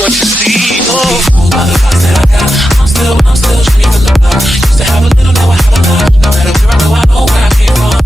what you see. Oh, all the thoughts that I got, I'm still dreaming of love. Used to have a little, now I have a lot. No matter where I know where I came from.